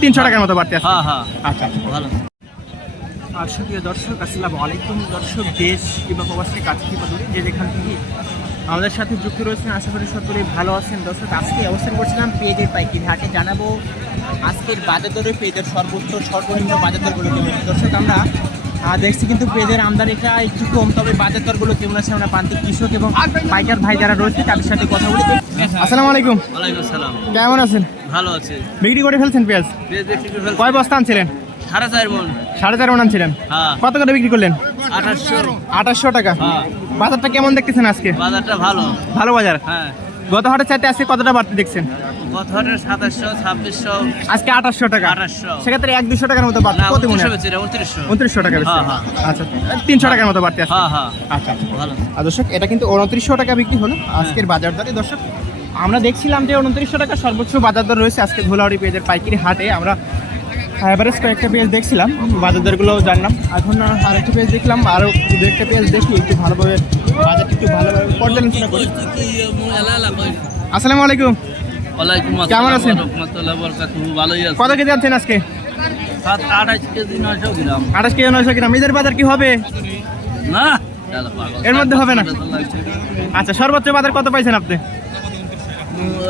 300 টাকার মতো বাড়তে আছে। হ্যাঁ হ্যাঁ আচ্ছা ভালো। আর সুপ্রিয় দর্শক, আসসালামু আলাইকুম। দর্শক, দেশ কিংবা প্রবাসী কাছে কিংবা দূরে যে যেখান থেকে আমাদের সাথে যুক্ত রয়েছেন, আশা করি সকলেই ভালো আছেন। দর্শক, আজকে অবস্থান করছিলাম পেঁয়াজের পাইকারি হাটে। জানাবো আজকের বাজার দরে পেঁয়াজের সর্বোচ্চ সর্বনিম্ন বাজার দরগুলো কেমন। দর্শক, আমরা দেখছি কিন্তু পেঁয়াজের আমদানিটা একটু কম, তবে বাজার দরগুলো কেমন আছে আমরা প্রান্তিক কৃষক এবং পাইকার ভাই যারা রয়েছে তাদের সাথে কথা বলি। আসসালামু আলাইকুম। ওয়ালাইকুম আসসালাম। কেমন আছেন? ভালো আছে। বিক্রি করে ফেলছেন পেঁয়াজ? পেঁয়াজ বিক্রি করে ফেলছি। কয় বস্তা আনছিলেন? 4.5 মণ। 4.5 মণ আনছিলেন। হ্যাঁ। কত করে বিক্রি করলেন? 2800 টাকা। হ্যাঁ। বাজারটা কেমন দেখতেছেন আজকে? বাজারটা ভালো। ভালো বাজার। হ্যাঁ। গত হাটের চাইতে আজকে কতটা বাড়তি দেখছেন? গত হাটের 2700 2600 আজকে 2800 টাকা। 2800 সেক্ষেত্রে 1-200 টাকার মতো বাড়তি। না, কত মনে 2900 হয়? বেচে 2900। 2900 টাকা বেশি। হ্যাঁ, হ্যাঁ। আচ্ছা, 300 টাকার মতো বাড়তি আছে। হ্যাঁ হ্যাঁ আচ্ছা, ভালো। আর দর্শক, এটা কিন্তু 2900 টাকা বিক্রি হলো আজকের বাজার দরে। দর্শক, আমরা দেখছিলাম যে 2900 টাকা সর্বোচ্চ বাজার দর রয়েছে আজকে ধুলাউড়ি পেঁয়াজের পাইকারি হাটে। আমরা এভারেজ কয়েকটা পেঁয়াজ দেখছিলাম, বাজার দরগুলো জানলাম। এখন আরেকটা পেঁয়াজ দেখলাম, আরও দু একটা পেঁয়াজ দেখি একটু ভালোভাবে বাজারটা একটু ভালোভাবে পর্যালোচনা করি। আসসালামু আলাইকুম। ওয়ালাইকুম আসসালাম। কেমন আছেন? রাহমাতুল্লাহি ওয়া বারাকাতুহু। ভালোই আছে। কত কেজি আনছেন আজকে? 28 কেজি 900 গ্রাম। 28 কেজি 900 গ্রাম। ঈদের বাজার কি হবে? না চলো পাগল। এর মধ্যে হবে না? আচ্ছা, সর্বোচ্চ বাজার কত পাইছেন আপনি?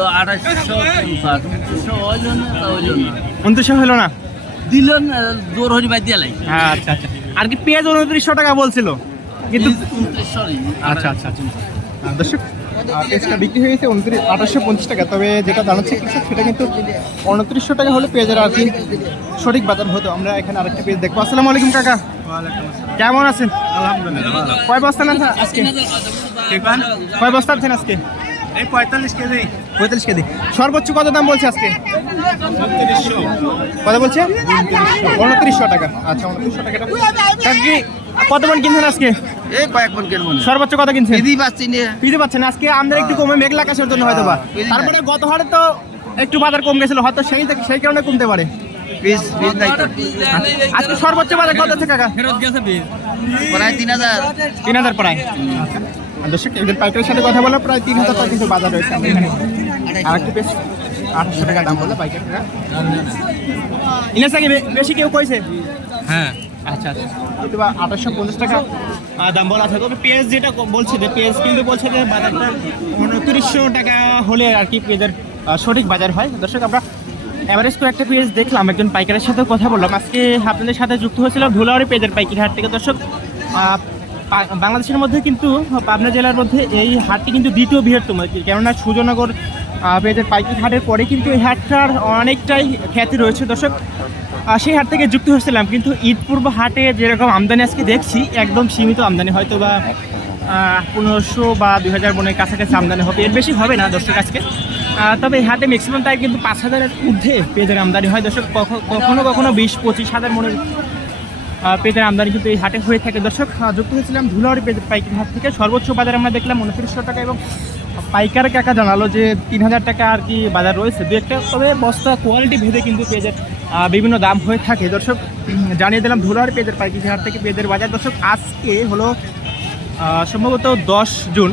2850 হইল না, তা হইল না। 2900 হলো না? দিলেন জোর হরি বাই দিয়া লাই। আচ্ছা আচ্ছা। আর কি পেঁয়াজ 2900 টাকা বলছিল কিন্তু? 2900 আচ্ছা আচ্ছা আচ্ছা। দর্শক, পেঁয়াজটা বিক্রি হয়েছে 2850 টাকা, তবে যেটা জানাচ্ছে কৃষক সেটা কিন্তু 2900 টাকা হলে পেঁয়াজের আর কি সঠিক বাজার হতো। আমরা এখানে আরেকটা পেঁয়াজ দেখবো। আসসালামু আলাইকুম কাকা। কেমন আছেন? আলহামদুলিল্লাহ। কয় বস্তা নেন আজকে? কয় বস্তা আনছেন আজকে? এই 45 কেজি। 45 কেজি। সর্বোচ্চ কত দাম বলছে আজকে? 2900। কত বলছে? 2900 টাকা। আচ্ছা, 2900 টাকাটা কি কত মণ কিনছেন আজকে? এই কয়েক মণ কিনবো না। সর্বোচ্চ কত কিনছেন? দিদি পাচ্ছি না। পিজে পাচ্ছেন আজকে আমদানি একটু কমে মেঘলা আকাশের জন্য হয়তো বা। তারপরে গত হাটে তো একটু বাজার কম গেছিল, হয়তো সেই কারণে কমতে পারে। পিস নাই তো। আজকে সর্বোচ্চ বাজার কত আছে কাকা? ফেরত গেছে পিস। প্রায় 3000। 3000 প্রায়। আর দর্শক, একজন পাইকারের সাথে কথা বলা প্রায় 3000 টাকা কিন্তু বাজার রয়েছে। আমরা এখানে আরেকটু বেশ 800 টাকা দাম বললো পাইকাররা। ইনার থেকে বেশি কেউ কইছে? হ্যাঁ। আচ্ছা আচ্ছা, কিন্তু 2850 টাকা দাম বলা আছে। তবে পেঁয়াজ যেটা বলছে যে পেঁয়াজ কিন্তু বলছে যে বাজারটা 2900 টাকা হলে আর কি পেঁয়াজের সঠিক বাজার হয়। দর্শক, আমরা এভারেজ করে একটা পেঁয়াজ দেখলাম, একজন পাইকারের সাথেও কথা বললাম। আজকে আপনাদের সাথে যুক্ত হয়েছিলাম ধুলাউড়ি পেঁয়াজের পাইকারি হাট থেকে। দর্শক, বাংলাদেশের মধ্যে কিন্তু পাবনা জেলার মধ্যে এই হাটটি কিন্তু দ্বিতীয় বৃহত্তম, কেননা সুজনগর পেঁয়াজের পাইকারি হাটের পরে কিন্তু এই হাটটার অনেকটাই খ্যাতি রয়েছে। দর্শক, সেই হাট থেকে যুক্ত হয়েছিলাম, কিন্তু ঈদ পূর্ব হাটে যেরকম আমদানি আজকে দেখছি একদম সীমিত আমদানি, হয়তো বা 1500 বা 2000 মনের কাছাকাছি আমদানি হবে, এর বেশি হবে না দর্শক আজকে। তবে এই হাটে ম্যাক্সিমাম টাইম কিন্তু 5000-এর ঊর্ধ্বে পেঁয়াজের আমদানি হয়। দর্শক, কখনো কখনো 20-25 হাজার মনের পেঁয়াজের আমদানি কিন্তু এই হাটে হয়ে থাকে। দর্শক, যুক্ত হয়েছিলাম ধুলাউড়ি পেঁয়াজের পাইকারি হাট থেকে। সর্বোচ্চ বাজার আমরা দেখলাম 2900 টাকা, এবং পাইকার কাকা জানালো যে 3000 টাকা আর কি বাজার রয়েছে দু একটা। তবে বস্তা কোয়ালিটি ভেদে কিন্তু পেঁয়াজের বিভিন্ন দাম হয়ে থাকে। দর্শক, জানিয়ে দিলাম ধুলাউড়ি পেঁয়াজের পাইকারি হাট থেকে পেঁয়াজের বাজার। দর্শক, আজকে হলো সম্ভবত 10 জুন